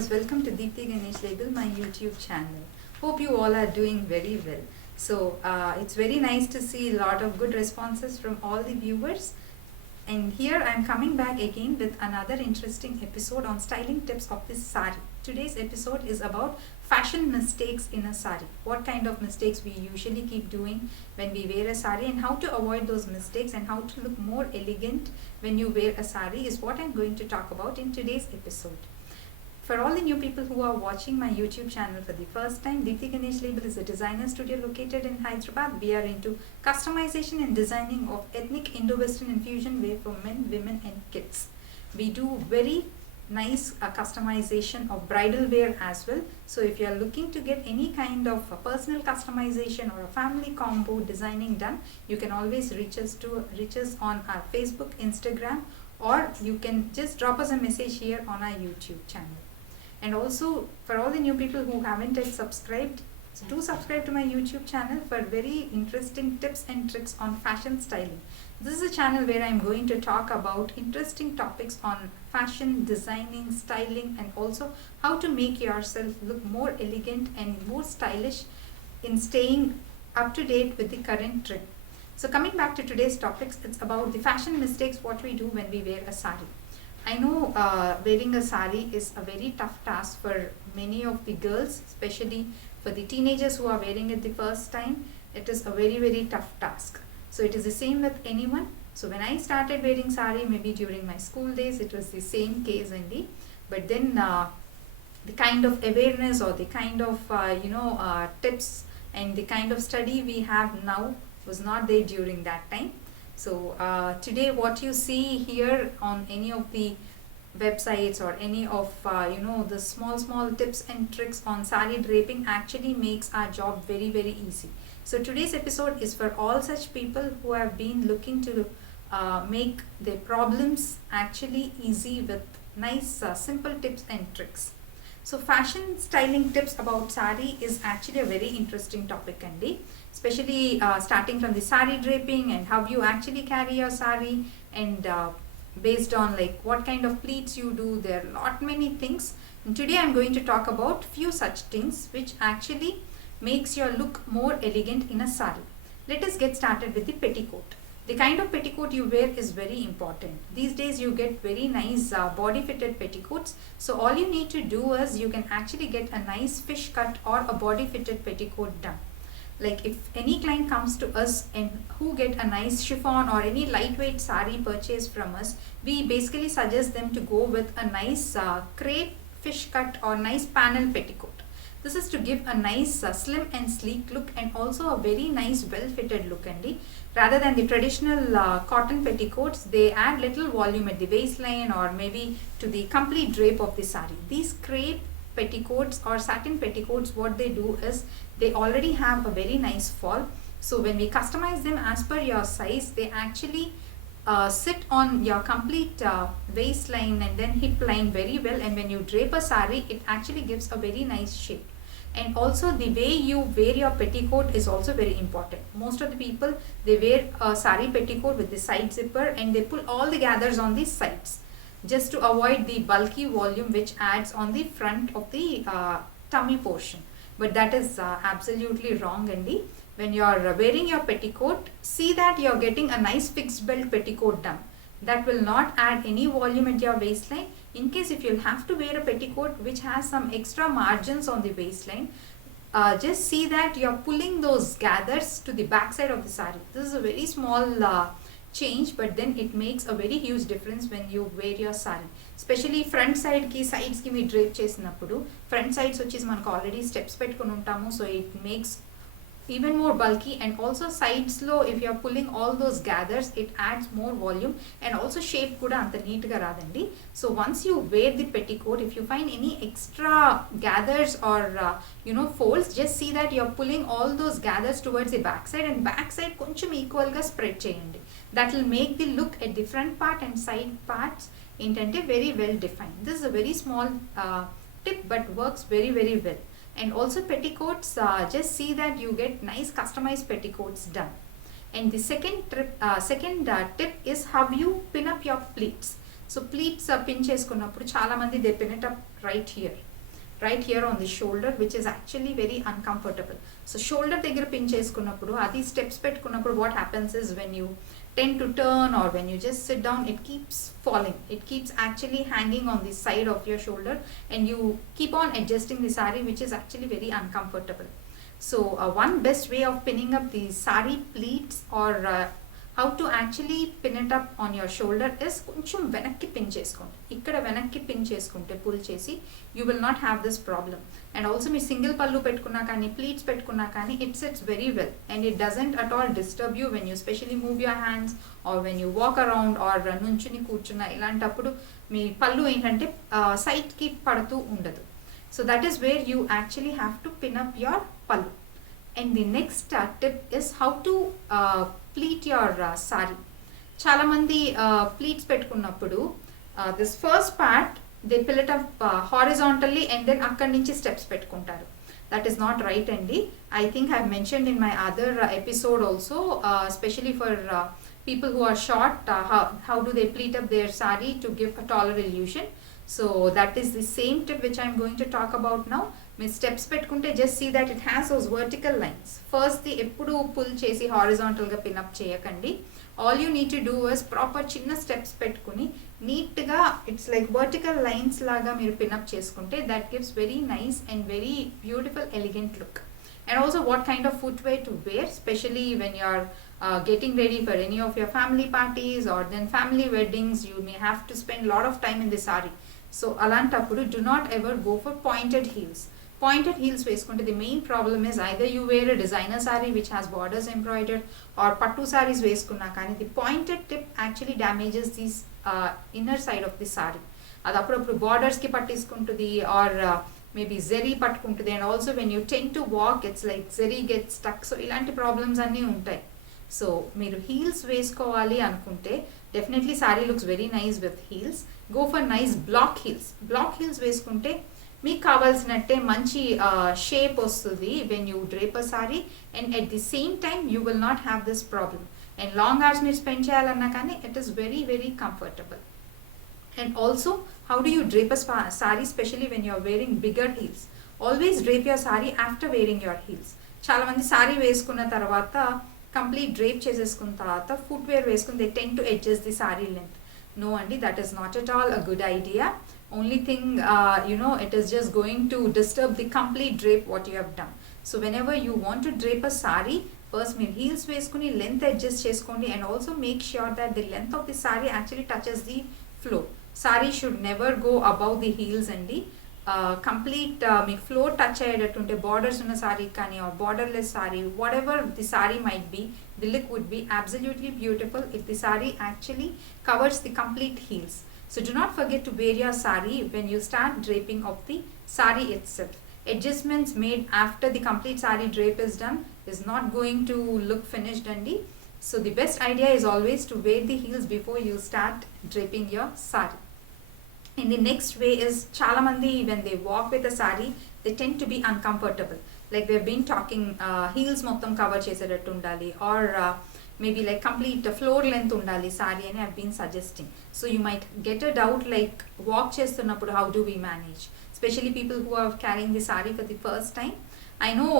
viewers, welcome to Deepthi Ganesh label, my YouTube channel. Hope you all are doing very well. So it's very nice to see a lot of good responses from all the viewers. And here I am coming back again with another interesting episode on styling tips of this sari. Today's episode is about fashion mistakes in a sari. What kind of mistakes we usually keep doing when we wear a sari and how to avoid those mistakes and how to look more elegant when you wear a sari is what I am going to talk about in today's episode. For all the new people who are watching my YouTube channel for the first time, Deepthi Ganesh label is a designer studio located in Hyderabad. We are into customization and designing of ethnic Indo-Western infusion wear for men, women and kids. We do very nice customization of bridal wear as well. So if you are looking to get any kind of personal customization or a family combo designing done, you can always reach us on our Facebook, Instagram, or you can just drop us a message here on our YouTube channel. And also for all the new people who haven't yet subscribed, so do subscribe to my YouTube channel for very interesting tips and tricks on fashion styling. This is a channel where I am going to talk about interesting topics on fashion, designing, styling, and also how to make yourself look more elegant and more stylish in staying up to date with the current trend. So coming back to today's topics, it's about the fashion mistakes, what we do when we wear a sari. I know wearing a sari is a very tough task for many of the girls, especially for the teenagers who are wearing it the first time. It is a very tough task. So it is the same with anyone. So when I started wearing sari, maybe during my school days, it was the same case only. But then the kind of awareness or the kind of tips and the kind of study we have now was not there during that time. So today what you see here on any of the websites or any of the small tips and tricks on saree draping actually makes our job very easy. So today's episode is for all such people who have been looking to make their problems actually easy with nice simple tips and tricks. So fashion styling tips about sari is actually a very interesting topic, Andy. Especially starting from the saree draping and how you actually carry your sari, and based on like what kind of pleats you do. There are many things, and today I'm going to talk about few such things which actually makes your look more elegant in a sari. Let us get started with the petticoat. The kind of petticoat you wear is very important. These days you get very nice body fitted petticoats. So all you need to do is you can actually get a nice fish cut or a body fitted petticoat done. Like if any client comes to us and who get a nice chiffon or any lightweight sari purchase from us, we basically suggest them to go with a nice crepe fish cut or nice panel petticoat. This is to give a nice slim and sleek look and also a very nice well fitted look, Andy. Rather than the traditional cotton petticoats, they add little volume at the waistline or maybe to the complete drape of the sari. These crepe petticoats or satin petticoats, what they do is they already have a very nice fall. So when we customize them as per your size, they actually sit on your complete waistline and then hip line very well, and when you drape a sari, it actually gives a very nice shape. And also the way you wear your petticoat is also very important. Most of the people, they wear a sari petticoat with the side zipper and they pull all the gathers on the sides just to avoid the bulky volume which adds on the front of the tummy portion. But that is absolutely wrong, Andy. When you are wearing your petticoat, see that you are getting a nice fixed belt petticoat done. That will not add any volume at your waistline. In case if you have to wear a petticoat which has some extra margins on the waistline, just see that you are pulling those gathers to the back side of the sari. This is a very small change, but then it makes a very huge difference when you wear your sari. Especially front side ki sides ki me drape chesinappudu, front sides vachesi manaku already steps pettukoni untamu, so it makes even more bulky, and also sides lo if you are pulling all those gathers, it adds more volume and also shape kuda anta neat ga radandi. So once you wear the petticoat, if you find any extra gathers or folds, just see that you are pulling all those gathers towards the back side, and back side koncham equal ga spread cheyandi. That will make the look at the front part and side parts intente very well defined. This is a very small tip but works very well. And also petticoats, just see that you get nice customized petticoats done. And the second tip is how you pin up your pleats. So pleats pin cheskunnappudu chaala mandi they pin it up right here. right here on the shoulder, which is actually very uncomfortable. So shoulder దగ్గర pin చేసుకున్నప్పుడు అది steps పెట్టుకున్నప్పుడు what happens is when you tend to turn or when you just sit down, it keeps falling. It keeps actually hanging on the side of your shoulder and you keep on adjusting the saree, which is actually very uncomfortable. So one best way of pinning up the saree pleats or how to actually pin it up on your shoulder is కొంచెం వెనక్కి pin చేసుకోండి. ఇక్కడ వెనక్కి pin చేసుకుంటే pull చేసి you will not have this problem. And also me single పళ్ళు పెట్టుకున్నా కానీ ప్లీట్స్ పెట్టుకున్నా కానీ it sits very well and it doesn't at all disturb you when you especially move your hands or when you walk around or నుంచుని కూర్చున్నా ఇలాంటప్పుడు మీ పళ్ళు ఏంటంటే సైడ్కి పడుతూ ఉండదు. So that is where you actually have to pin up your pallu. And the next tip is how to pleat your saree. Chala mandi pleats pettukunnappudu this first part they pull it up horizontally and then akkadi nunchi steps pettukuntaru. That is not right andi. I think I have mentioned in my other episode also, especially for people who are short, how do they pleat up their saree to give a taller illusion. So that is the same tip which I am going to talk about now. Me steps పెట్టుకుంటే just see that it has those vertical lines. First the ఎప్పుడు pull చేసి హారిజాంటల్గా pin-up చేయకండి. All you need to do is proper చిన్న steps పెట్టుకుని నీట్గా it's like vertical lines లాగా మీరు pin-up చేసుకుంటే that gives very nice and very beautiful elegant look. And also what kind of footwear to wear, especially when you are getting ready for any of your family parties or then family weddings. You may have to spend a lot of time in the saree. So alantappudu do not ever go for pointed heels. Pointed heels వేసుకుంటే the main problem is either you wear a designer saree which has borders embroidered or pattu sarees వేసుకున్నా కానీ the pointed tip actually damages this inner side of the saree. అది అప్పుడప్పుడు బార్డర్స్కి పట్టేసుకుంటుంది or maybe zeri పట్టుకుంటుంది and also when you tend to walk it's like zeri gets stuck. So ఇలాంటి problems అన్నీ ఉంటాయి. So మీరు heels వేసుకోవాలి అనుకుంటే definitely sari looks very nice with heels. Go for nice black heels. Black heels వేసుకుంటే మీకు కావాల్సినట్టే మంచి షేప్ వస్తుంది when you drape a sari and at the same time you will not have this problem. And long hours మీరు spend చేయాలన్నా కానీ it is very very comfortable. And also, how do you drape a saree, especially when you are wearing bigger heels? Always drape your saree after wearing your heels. చాలా మంది sorry వేసుకున్న తర్వాత complete drape చేసేసుకున్న తర్వాత footwear వేసుకుని they ten to adjust the sorry length. No Andy, that is not at all a good idea. Only thing it is just going to disturb the complete drape what you have done. So whenever you want to drape a saree, first మీరు heels వేసుకుని length adjust చేసుకోండి and also make sure that the length of the saree actually touches the floor. Saree should never go above the heels అండి. Complete మీకు floor touch అయ్యేటట్టుంటే borders ఉన్న సారీ కానీ or borderless sari whatever the sari might be the look would be absolutely beautiful if the sari actually covers the complete heels. So do not forget to wear your sari when you start draping of the sari itself. Adjustments made after the complete saree drape is done is not going to look finished అండి. So the best idea is always to wear the heels before you start draping your saree. And the next way is chala mandi when they walk with a saree they tend to be uncomfortable. Like we have been talking heels mottam cover chesedattu undali or maybe like complete floor length undali saree ani I have been suggesting. So you might get a doubt like walk chestunnappudu how do we manage, especially people who are carrying the saree for the first time. I know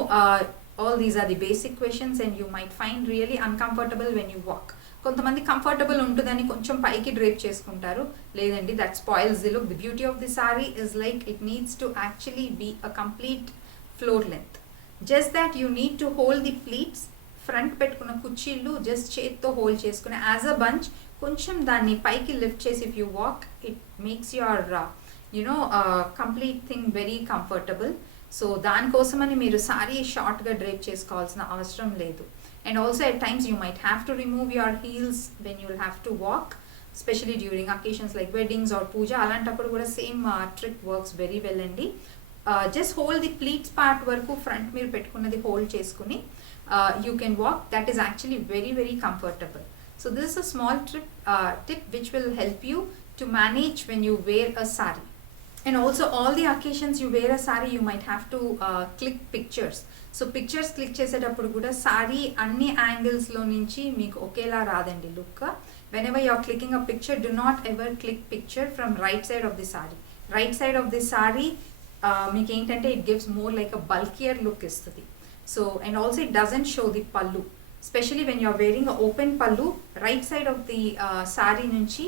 all these are the basic questions and you might find really uncomfortable when you walk. కొంతమంది comfortable ఉంటుందని కొంచెం పైకి drape చేసుకుంటారు. లేదండి, that spoils the look. The beauty of the sari is like it needs to actually be a complete floor length. Just that you need to hold the pleats. Front పెట్టుకున్న కుర్చీళ్ళు just చేత్తో hold చేసుకుని as a bunch కొంచెం దాన్ని పైకి lift చేసి if you walk it makes your complete thing very comfortable. So దానికోసమని మీరు సారీ షార్ట్గా డ్రేప్ చేసుకోవాల్సిన అవసరం లేదు. And also at times you might have to remove your heels when you will have to walk, especially during occasions like weddings or puja. Alantappudu kuda same trick works very well andi. Just hold the pleats part varaku front meer pettukunnadi hold cheskuni you can walk. That is actually very very comfortable. So this is a small tip which will help you to manage when you wear a saree. And also all the occasions you wear a saree you might have to click pictures. So pictures click చేసేటప్పుడు కూడా సారీ అన్ని యాంగిల్స్లో నుంచి మీకు ఒకేలా రాదండి look. Whenever you are clicking a picture do not ever click picture from right side of the sari. Right side of the sari మీకు ఏంటంటే it gives more like a bulkier look ఇస్తుంది. So and also it doesn't show the pallu, especially when you're wearing open pallu. Right side of the sari నుంచి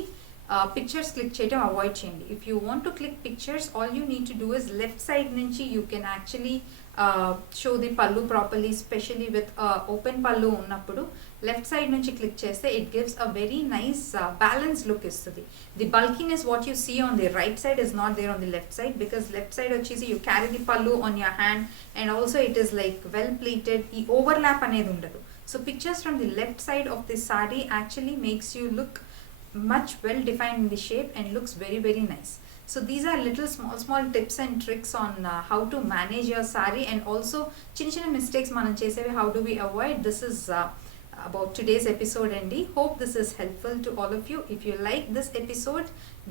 pictures click చేయడం avoid చేయండి. If you want to click pictures, all you need to do is left side నుంచి you can actually show the pallu properly, especially with open pallu ఉన్నప్పుడు left side నుంచి click చేస్తే it gives a very nice balance look ఇస్తుంది. The bulkiness what you see on the right side is not there on the left side, because left side వచ్చేసి you carry the pallu on your hand and also it is like well pleated. ఈ overlap అనేది ఉండదు. So pictures from the left side of the saree actually makes you look much well defined in the shape and looks very very nice. So these are little small tips and tricks on how to manage your saree, and also chinna mistakes manam chesevi how do we avoid. This is about today's episode and hope this is helpful to all of you. If you like this episode,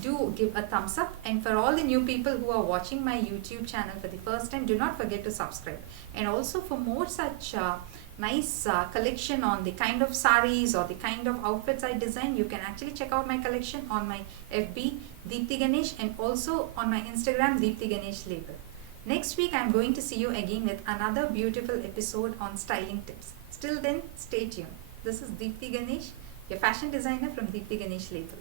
do give a thumbs up, and for all the new people who are watching my YouTube channel for the first time, do not forget to subscribe. And also for more such nice collection on the kind of sarees or the kind of outfits I design, you can actually check out my collection on my FB Deepthi Ganesh and also on my Instagram Deepthi Ganesh label. Next week I'm going to see you again with another beautiful episode on styling tips. Till then, stay tuned. This is Deepthi Ganesh, your fashion designer from Deepthi Ganesh label.